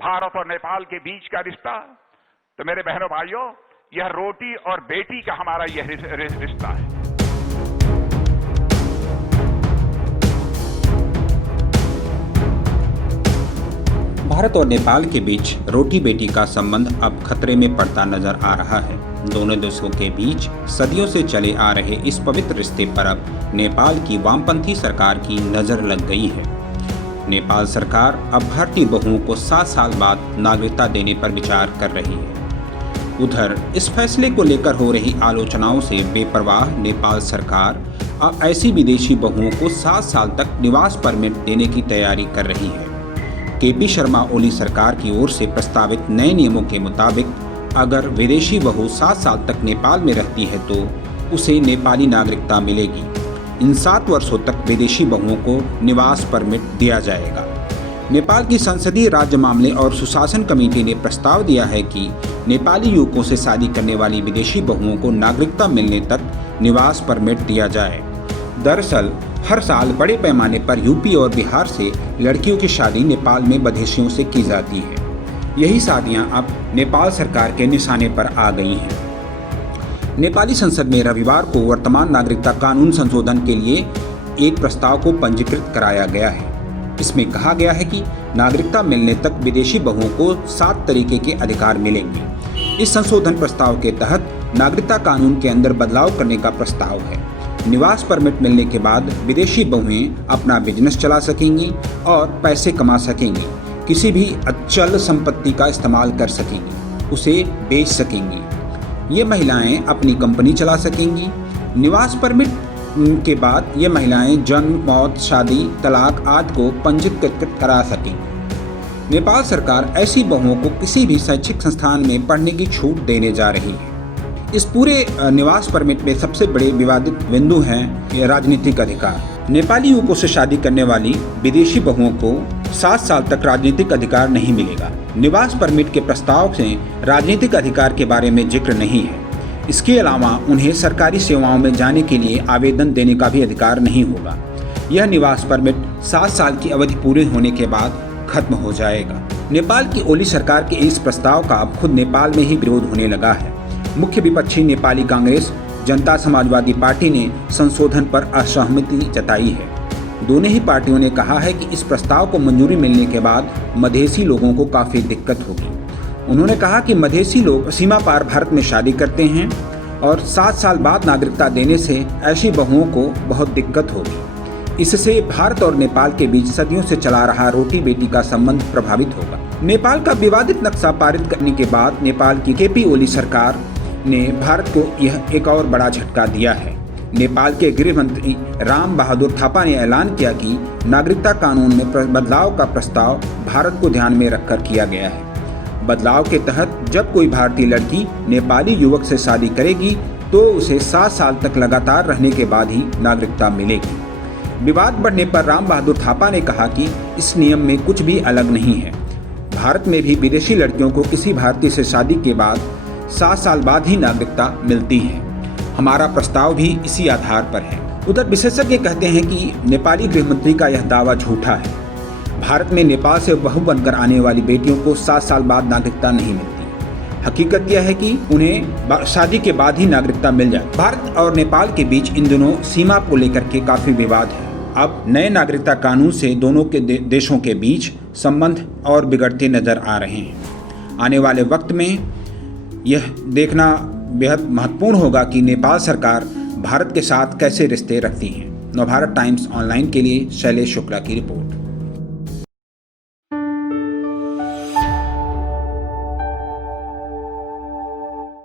भारत और नेपाल के बीच का रिश्ता, तो मेरे बहनों भाइयों, यह रोटी और बेटी का हमारा यह रिश्ता है। भारत और नेपाल के बीच रोटी बेटी का संबंध अब खतरे में पड़ता नजर आ रहा है। दोनों देशों के बीच सदियों से चले आ रहे इस पवित्र रिश्ते पर अब नेपाल की वामपंथी सरकार की नजर लग गई है। नेपाल सरकार अब भारतीय बहुओं को 7 साल बाद नागरिकता देने पर विचार कर रही है। उधर इस फैसले को लेकर हो रही आलोचनाओं से बेपरवाह नेपाल सरकार अब ऐसी विदेशी बहुओं को 7 साल तक निवास परमिट देने की तैयारी कर रही है। केपी शर्मा ओली सरकार की ओर से प्रस्तावित नए नियमों के मुताबिक अगर विदेशी बहू 7 साल तक नेपाल में रहती है तो उसे नेपाली नागरिकता मिलेगी। इन 7 वर्षों तक विदेशी बहुओं को निवास परमिट दिया जाएगा। नेपाल की संसदीय राज्य मामले और सुशासन कमेटी ने प्रस्ताव दिया है कि नेपाली युवकों से शादी करने वाली विदेशी बहुओं को नागरिकता मिलने तक निवास परमिट दिया जाए। दरअसल हर साल बड़े पैमाने पर यूपी और बिहार से लड़कियों की शादी नेपाल में विदेशियों से की जाती है। यही शादियां अब नेपाल सरकार के निशाने पर आ गई हैं। नेपाली संसद में रविवार को वर्तमान नागरिकता कानून संशोधन के लिए एक प्रस्ताव को पंजीकृत कराया गया है। इसमें कहा गया है कि नागरिकता मिलने तक विदेशी बहुओं को 7 तरीके के अधिकार मिलेंगे। इस संशोधन प्रस्ताव के तहत नागरिकता कानून के अंदर बदलाव करने का प्रस्ताव है। निवास परमिट मिलने के बाद विदेशी बहुएं अपना बिजनेस चला सकेंगी और पैसे कमा सकेंगी, किसी भी अचल संपत्ति का इस्तेमाल कर सकेंगी, उसे बेच सकेंगी। ये महिलाएं अपनी कंपनी चला सकेंगी। निवास परमिट के बाद ये महिलाएं जन्म, मौत, शादी, तलाक आदि को पंजीकृत करा सकेंगी। नेपाल सरकार ऐसी बहुओं को किसी भी शैक्षिक संस्थान में पढ़ने की छूट देने जा रही है। इस पूरे निवास परमिट में सबसे बड़े विवादित बिंदु हैं राजनीतिक अधिकार। नेपाली युवकों से शादी करने वाली विदेशी बहुओं को 7 साल तक राजनीतिक अधिकार नहीं मिलेगा। निवास परमिट के प्रस्ताव से राजनीतिक अधिकार के बारे में जिक्र नहीं है। इसके अलावा उन्हें सरकारी सेवाओं में जाने के लिए आवेदन देने का भी अधिकार नहीं होगा। यह निवास परमिट 7 साल की अवधि पूरे होने के बाद खत्म हो जाएगा। नेपाल की ओली सरकार के इस प्रस्ताव का अब खुद नेपाल में ही विरोध होने लगा है। मुख्य विपक्षी नेपाली कांग्रेस, जनता समाजवादी पार्टी ने संशोधन पर असहमति जताई है। दोनों ही पार्टियों ने कहा है कि इस प्रस्ताव को मंजूरी मिलने के बाद मधेसी लोगों को काफ़ी दिक्कत होगी। उन्होंने कहा कि मधेसी लोग सीमा पार भारत में शादी करते हैं और 7 साल बाद नागरिकता देने से ऐसी बहुओं को बहुत दिक्कत होगी। इससे भारत और नेपाल के बीच सदियों से चला रहा रोटी बेटी का संबंध प्रभावित होगा। नेपाल का विवादित नक्शा पारित करने के बाद नेपाल की केपी ओली सरकार ने भारत को यह एक और बड़ा झटका दिया है। नेपाल के गृह मंत्री राम बहादुर थापा ने ऐलान किया कि नागरिकता कानून में बदलाव का प्रस्ताव भारत को ध्यान में रखकर किया गया है। बदलाव के तहत जब कोई भारतीय लड़की नेपाली युवक से शादी करेगी तो उसे 7 साल तक लगातार रहने के बाद ही नागरिकता मिलेगी। विवाद बढ़ने पर राम बहादुर थापा ने कहा कि इस नियम में कुछ भी अलग नहीं है। भारत में भी विदेशी लड़कियों को किसी भारतीय से शादी के बाद 7 साल बाद ही नागरिकता मिलती है। हमारा प्रस्ताव भी इसी आधार पर है। उधर विशेषज्ञ कहते हैं कि नेपाली गृह मंत्री का यह दावा झूठा है। भारत में नेपाल से बहू बनकर आने वाली बेटियों को 7 साल बाद नागरिकता नहीं मिलती। हकीकत यह है कि उन्हें शादी के बाद ही नागरिकता मिल जाए। भारत और नेपाल के बीच इन दिनों सीमा को लेकर के काफी विवाद है। अब नए नागरिकता कानून से दोनों के देशों के बीच संबंध और बिगड़ते नजर आ रहे हैं। आने वाले वक्त में यह देखना बेहद महत्वपूर्ण होगा कि नेपाल सरकार भारत के साथ कैसे रिश्ते रखती है। नवभारत टाइम्स ऑनलाइन के लिए शैलेश शुक्ला की रिपोर्ट।